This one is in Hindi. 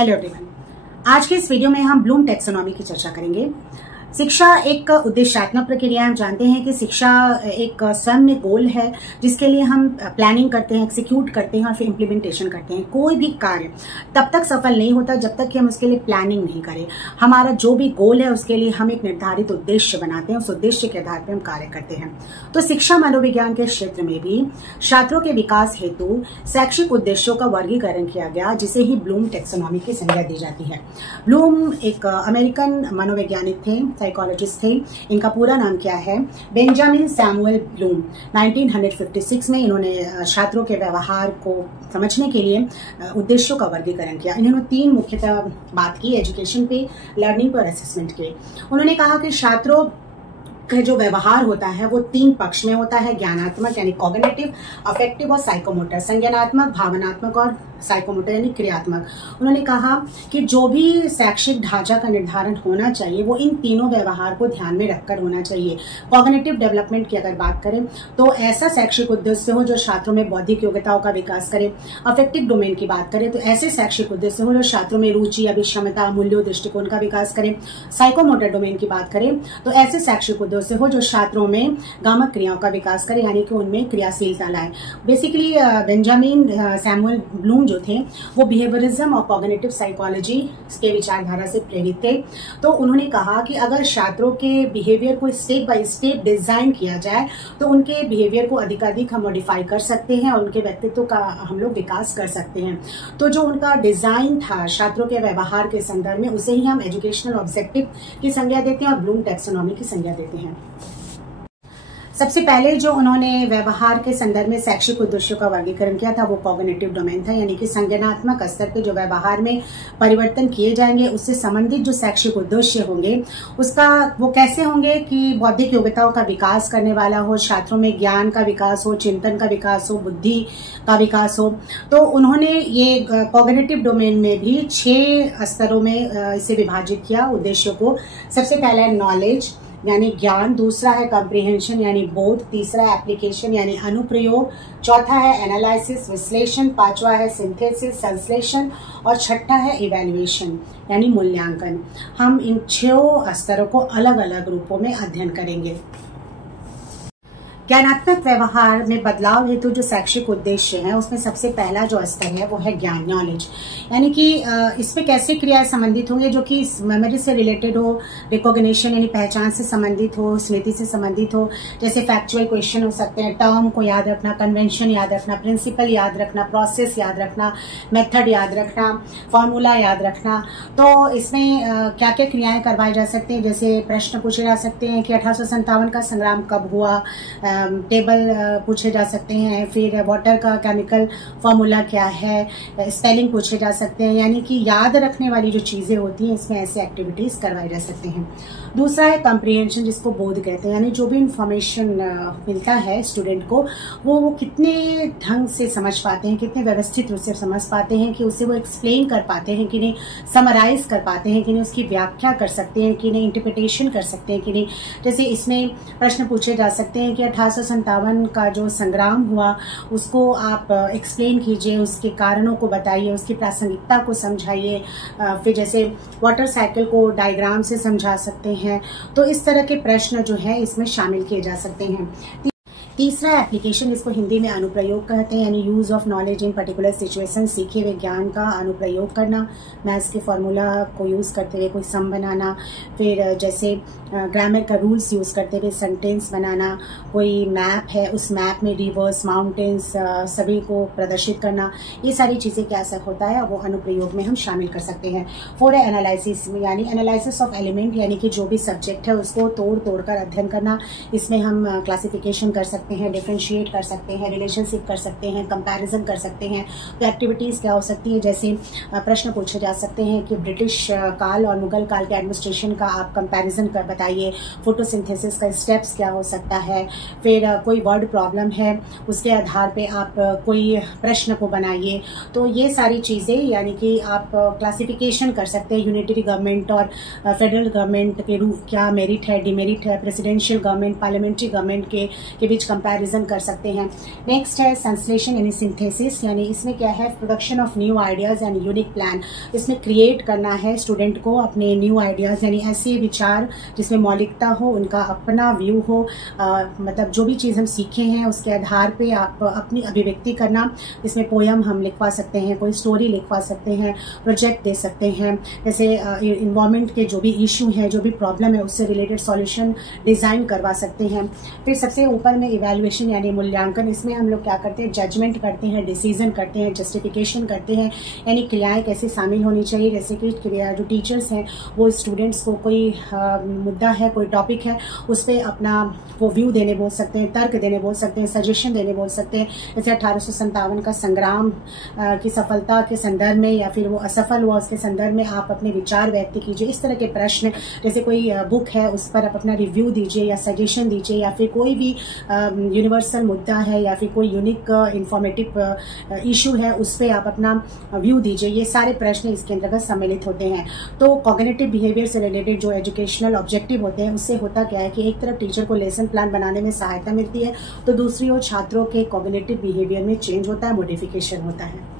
Hello everyone. आज के इस वीडियो में हम ब्लूम टैक्सोनॉमी की चर्चा करेंगे। शिक्षा एक उद्देश्यात्मक प्रक्रिया है। हम जानते हैं कि शिक्षा एक स्वयं में गोल है जिसके लिए हम प्लानिंग करते हैं, एक्सिक्यूट करते हैं और फिर इम्प्लीमेंटेशन करते हैं। कोई भी कार्य तब तक सफल नहीं होता जब तक कि हम उसके लिए प्लानिंग नहीं करें। हमारा जो भी गोल है उसके लिए हम एक निर्धारित उद्देश्य बनाते हैं, उस उद्देश्य के आधार पर हम कार्य करते हैं। तो शिक्षा मनोविज्ञान के क्षेत्र में भी छात्रों के विकास हेतु शैक्षिक उद्देश्यों का वर्गीकरण किया गया, जिसे ही ब्लूम टैक्सोनॉमी की संज्ञा दी जाती है। ब्लूम एक अमेरिकन मनोवैज्ञानिक थे, साइकोलॉजिस्ट थे। इनका पूरा नाम क्या है? Benjamin Samuel Bloom. 1956 में इन्होंने छात्रों के व्यवहार को समझने के लिए उद्देश्यों का वर्गीकरण किया। इन्होंने 3 मुख्यतः बात की, एजुकेशन पे, लर्निंग पे और असेसमेंट के। उन्होंने कहा कि छात्रों का जो व्यवहार होता है वो 3 पक्ष में होता है, ज्ञानात्मक यानी कॉग्निटिव, अफेक्टिव और साइकोमोटर। संज्ञानात्मक, भावनात्मक और साइकोमोटर यानी क्रियात्मक। उन्होंने कहा कि जो भी शैक्षिक ढांचा का निर्धारण होना चाहिए वो इन तीनों व्यवहार को ध्यान में रखकर होना चाहिए। कॉग्निटिव डेवलपमेंट की अगर बात करें तो ऐसा शैक्षिक उद्देश्य हो जो छात्रों में बौद्धिक योग्यताओं का विकास करे। अफेक्टिव डोमेन की बात करें तो ऐसे शैक्षिक उद्देश्य हो जो छात्रों में रुचि, अभिक्षमता, मूल्यों, दृष्टिकोण का विकास करे। साइकोमोटर डोमेन की बात करें तो ऐसे शैक्षिक उद्देश्य हो जो छात्रों में गामक क्रियाओं का विकास करे, यानी कि उनमें क्रियाशीलता लाए। बेसिकली बेंजामिन सैमुअल ब्लूम जो थे वो बिहेवियरिज्म और कॉग्निटिव साइकोलॉजी के विचारधारा से प्रेरित थे। तो उन्होंने कहा कि अगर छात्रों के बिहेवियर को स्टेप बाय स्टेप डिजाइन किया जाए तो उनके बिहेवियर को अधिकाधिक हम मॉडिफाई कर सकते हैं और उनके व्यक्तित्व का हम लोग विकास कर सकते हैं। तो जो उनका डिजाइन था छात्रों के व्यवहार के संदर्भ में, उसे ही हम एजुकेशनल ऑब्जेक्टिव की संज्ञा देते हैं और ब्लूम टैक्सोनॉमी की संज्ञा देते हैं। सबसे पहले जो उन्होंने व्यवहार के संदर्भ में शैक्षिक उद्देश्यों का वर्गीकरण किया था वो कॉग्निटिव डोमेन था, यानी कि संज्ञानात्मक स्तर पे जो व्यवहार में परिवर्तन किए जाएंगे उससे संबंधित जो शैक्षिक उद्देश्य होंगे उसका वो कैसे होंगे कि बौद्धिक योग्यताओं का विकास करने वाला हो, छात्रों में ज्ञान का विकास हो, चिंतन का विकास हो, बुद्धि का विकास हो। तो उन्होंने ये कॉग्निटिव डोमेन में भी 6 स्तरों में इसे विभाजित किया उद्देश्यों को। सबसे पहला है नॉलेज यानी ज्ञान, दूसरा है कॉम्प्रिहेंशन यानी बोध, तीसरा एप्लीकेशन यानी अनुप्रयोग, चौथा है एनालिसिस विश्लेषण, पांचवा है सिंथेसिस संश्लेषण और छठा है इवैल्यूएशन यानी मूल्यांकन। हम इन 6 स्तरों को अलग अलग रूपों में अध्ययन करेंगे। ज्ञानात्मक व्यवहार में बदलाव हेतु जो शैक्षिक उद्देश्य है उसमें सबसे पहला जो स्तर है वो है ज्ञान, नॉलेज, यानी कि इसमें कैसे क्रियाएं संबंधित होंगे जो कि मेमोरी से रिलेटेड हो, रिकॉग्निशन यानी पहचान से संबंधित हो, स्मृति से संबंधित हो। जैसे फैक्चुअल क्वेश्चन हो सकते हैं, टर्म को याद रखना, कन्वेंशन याद रखना, प्रिंसिपल याद रखना, प्रोसेस याद रखना, मेथड याद रखना, फॉर्मूला याद रखना। तो इसमें क्या क्या क्रियाएं करवाई जा सकती हैं, जैसे प्रश्न पूछे जा सकते हैं कि 1857 का संग्राम कब हुआ, टेबल पूछे जा सकते हैं, फिर वाटर का केमिकल फॉर्मूला क्या है, स्पेलिंग पूछे जा सकते हैं। यानी कि याद रखने वाली जो चीजें होती हैं इसमें ऐसे एक्टिविटीज करवाई जा सकते हैं। दूसरा है कॉम्प्रिहेंशन जिसको बोध कहते हैं, यानी जो भी इंफॉर्मेशन मिलता है स्टूडेंट को वो कितने ढंग से समझ पाते हैं, कितने व्यवस्थित रूप से समझ पाते हैं कि उसे वो एक्सप्लेन कर पाते हैं कि नहीं, समराइज कर पाते हैं कि नहीं, उसकी व्याख्या कर सकते हैं कि नहीं, इंटरप्रिटेशन कर सकते हैं कि नहीं। जैसे इसमें प्रश्न पूछे जा सकते हैं कि 1857 का जो संग्राम हुआ उसको आप एक्सप्लेन कीजिए, उसके कारणों को बताइए, उसकी प्रासंगिकता को समझाइए। फिर जैसे वाटर साइकिल को डायग्राम से समझा सकते हैं। तो इस तरह के प्रश्न जो है इसमें शामिल किए जा सकते हैं। तीसरा एप्लीकेशन, इसको हिंदी में अनुप्रयोग कहते हैं, यानी use of knowledge in particular situation, सीखे हुए ज्ञान का अनुप्रयोग करना, मैथ्स के फॉर्मूला को यूज करते हुए कोई सम बनाना, फिर जैसे ग्रामर का रूल्स यूज करते हुए सेंटेंस बनाना, कोई मैप है उस मैप में रिवर्स, माउंटेन्स सभी को प्रदर्शित करना। ये सारी चीजें क्या सब होता है वो अनुप्रयोग में हम शामिल कर सकते हैं। 4 है एनालिसिस, यानी एनालिसिस ऑफ एलिमेंट, यानी कि जो भी सब्जेक्ट है उसको तोड़ तोड़ कर अध्ययन करना। इसमें हम क्लासिफिकेशन कर सकते हैं, डिफरेंशिएट कर सकते हैं, रिलेशनशिप कर सकते हैं, कंपैरिजन कर सकते हैं। तो एक्टिविटीज क्या हो सकती है, जैसे प्रश्न पूछे जा सकते हैं कि ब्रिटिश काल और मुगल काल के एडमिनिस्ट्रेशन का आप कंपैरिजन कर बताइए, फोटोसिंथेसिस का स्टेप्स क्या हो सकता है, फिर कोई वर्ड प्रॉब्लम है उसके आधार पे आप कोई प्रश्न को बनाइए। तो ये सारी चीजें यानी कि आप क्लासिफिकेशन कर सकते हैं यूनिटरी गवर्नमेंट और फेडरल गवर्नमेंट के रूप क्या मेरिट है, डिमेरिट है, प्रेसिडेंशियल गवर्नमेंट, पार्लियामेंट्री गवर्नमेंट के बीच कंपैरिजन कर सकते हैं। नेक्स्ट है संश्लेषण यानी सिंथेसिस, यानी इसमें क्या है, production of new ideas and unique plan. इसमें क्रिएट करना है स्टूडेंट को अपने न्यू आइडियाज, यानी ऐसे विचार जिसमें मौलिकता हो, उनका अपना व्यू हो, मतलब जो भी चीज़ हम सीखे हैं उसके आधार पे आप अपनी अभिव्यक्ति करना। इसमें पोयम हम लिखवा सकते हैं, कोई स्टोरी लिखवा सकते हैं, प्रोजेक्ट दे सकते हैं, जैसे इन्वायरमेंट के जो भी इशू हैं, जो भी प्रॉब्लम है उससे रिलेटेड सॉल्यूशन डिजाइन करवा सकते हैं। फिर सबसे ऊपर में इवैल्यूएशन यानी मूल्यांकन। इसमें हम लोग क्या करते हैं, जजमेंट करते हैं, डिसीजन करते हैं, जस्टिफिकेशन करते हैं, यानी क्रियाएं कैसे शामिल होनी चाहिए। जैसे कि जो टीचर्स हैं वो स्टूडेंट्स को कोई मुद्दा है, कोई टॉपिक है, उस पर अपना वो व्यू देने बोल सकते हैं, तर्क देने बोल सकते हैं, सजेशन देने बोल सकते हैं। जैसे 1857 का संग्राम की सफलता के संदर्भ में या फिर वो असफल हुआ उसके संदर्भ में आप अपने विचार व्यक्त कीजिए। इस तरह के प्रश्न, जैसे कोई बुक है उस पर आप अपना रिव्यू दीजिए या सजेशन दीजिए, या फिर कोई भी यूनिवर्सल मुद्दा है या फिर कोई यूनिक इंफॉर्मेटिव इशू है उस पर आप अपना व्यू दीजिए। ये सारे प्रश्न इसके अंतर्गत सम्मिलित होते हैं। तो कॉग्निटिव बिहेवियर से रिलेटेड जो एजुकेशनल ऑब्जेक्टिव होते हैं उससे होता क्या है कि एक तरफ टीचर को लेसन प्लान बनाने में सहायता मिलती है, तो दूसरी ओर छात्रों के कॉग्निटिव बिहेवियर में चेंज होता है, मॉडिफिकेशन होता है।